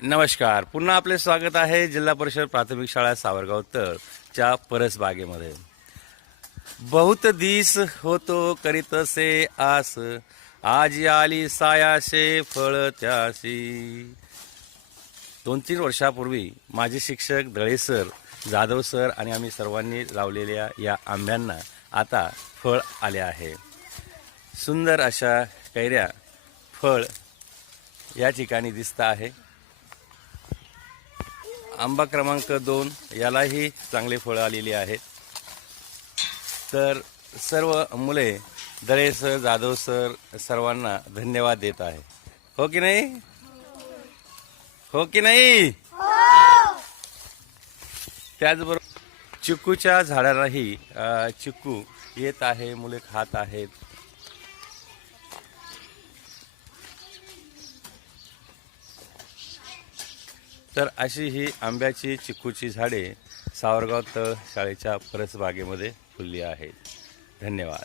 नमस्कार. पुन्हा आपले स्वागत आहे जिल्हा परिषद प्राथमिक शाळा सावरगाव तळच्या परसबागेमध्ये. बहुत दिस होतो करीतसे आस, आज आली सायाशे फळ त्याशी. 2-3 वर्षापूर्वी माझे शिक्षक दळे सर, जाधव सर आणि आम्ही सर्वांनी लावलेल्या या आंब्यांना आता फळ आले आहे. सुंदर अशा कैऱ्या फळ या ठिकाणी दिसत आहे. आंबा क्रमांक 2 यालाही चांगले फळं आलेली आहेत. तर सर्व मुले दळे सर, जाधव सर सर्वांना धन्यवाद देत आहे. हो की नाही? हो की नाही? त्याचबरोबर चिक्कूच्या झाडालाही चिक्कू येत आहे, मुले खात आहेत. तर अशी ही आंब्याची चिक्कूची झाडे सावरगाव तळ शाळेच्या परसबागेमध्ये फुलली आहेत. धन्यवाद.